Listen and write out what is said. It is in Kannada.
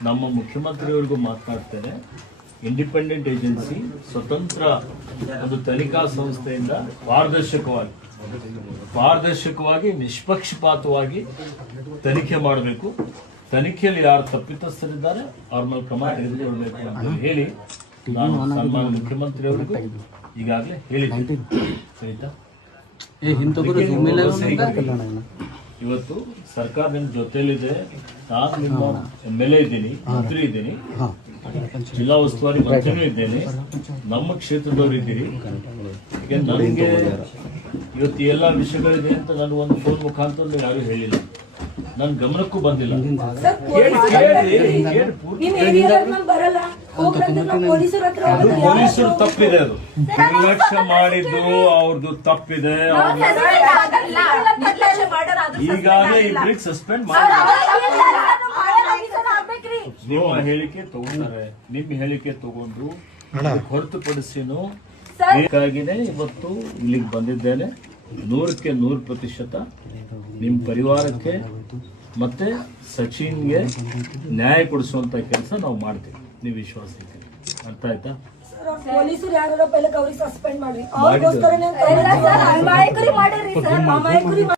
ನಮ್ಮ ಮುಖ್ಯಮಂತ್ರಿಯವರಿಗೂ ಮಾತನಾಡ್ತೇನೆ. ಇಂಡಿಪೆಂಡೆಂಟ್ ಏಜೆನ್ಸಿ ಸ್ವತಂತ್ರ ಒಂದು ತನಿಖಾ ಸಂಸ್ಥೆಯಿಂದ ಪಾರದರ್ಶಕವಾಗಿ ಪಾರದರ್ಶಕವಾಗಿ ನಿಷ್ಪಕ್ಷಪಾತವಾಗಿ ತನಿಖೆ ಮಾಡಬೇಕು. ತನಿಖೆಯಲ್ಲಿ ಯಾರು ತಪ್ಪಿತಸ್ಥರಿದ್ದಾರೆ ಅವ್ರ ಮೇಲೆ ಕ್ರಮ ತೆಗೆದುಕೊಳ್ಬೇಕು ಅಂತ ಹೇಳಿ ನಾನು ಸನ್ಮಾನ್ಯ ಮುಖ್ಯಮಂತ್ರಿಯವರಿಗೂ ಈಗಾಗಲೇ ಹೇಳಿದ್ದೀನಿ ಆಯ್ತಾ ಏ ನೀವು ಸಹಿ- ಇವತ್ತು ಸರ್ಕಾರ ನಿಮ್ ಜೊತೆಲಿದೆ. ನಾನು ನಿಮ್ಮ ಎಂ ಎಲ್ ಎ ಇದ್ದೀನಿ ಮಂತ್ರಿ ಇದ್ದೀನಿ. ಜಿಲ್ಲಾ ಉಸ್ತುವಾರಿ ಮಂತ್ರಿನೂ ಇದ್ದೇನೆ. ನಮ್ಮ ಕ್ಷೇತ್ರದವ್ರು ಇದ್ದೀರಿ. ಈಗ ನನಗೆ ಇವತ್ತು ಎಲ್ಲ ವಿಷಯಗಳಿದೆ ಅಂತ ನಾನು ಒಂದು ಫೋನ್ ಮುಖಾಂತರ ಯಾರು ಹೇಳಿಲ್ಲ. ನನ್ನ ಗಮನಕ್ಕೂ ಬಂದಿಲ್ಲ. ಅದು ಪೊಲೀಸರು ತಪ್ಪಿದೆ ಅದು. ನಿರ್ಲಕ್ಷ್ಯ ಮಾಡಿದ್ದು ಅವ್ರದ್ದು ತಪ್ಪಿದೆ ಈಗಾಗಲೇ ಇಬ್ಬರಿಗೆ ಸಸ್ಪೆಂಡ್ ಮಾಡಿ ನಿಮ್ಮ ಹೇಳಿಕೆ ತಗೊಂಡ್ರೆ ನಿಮ್ಮ ಹೇಳಿಕೆ ತಗೊಂಡು ಹೊರತುಪಡಿಸಿನೂ ಹೊರತುಪಡಿಸಿನು ಬೇಕಾಗಿನೇ ಇವತ್ತು ಇಲ್ಲಿಗೆ ಬಂದಿದ್ದೇನೆ. ನೂರಕ್ಕೆ ನೂರು ಪ್ರತಿಶತ ನಿಮ್ಮ ಪರಿವಾರಕ್ಕೆ ಮತ್ತೆ ಸಚಿನ್ಗೆ ನ್ಯಾಯ ಕೊಡಿಸುವಂತ ಕೆಲಸ ನಾವು ಮಾಡ್ತೀವಿ. ನೀವು ವಿಶ್ವಾಸ ಇದ್ದೀರಿ ಅರ್ಥ ಆಯ್ತಾ ಪೊಲೀಸರು ಯಾರು ಪೈಲಕ್ ಅವ್ರಿಗೆ ಸಸ್ಪೆಂಡ್ ಮಾಡಿ ಅವ್ರಿಗೋಸ್ಕರ ಮಾಡಿದ್ದಾರೆ.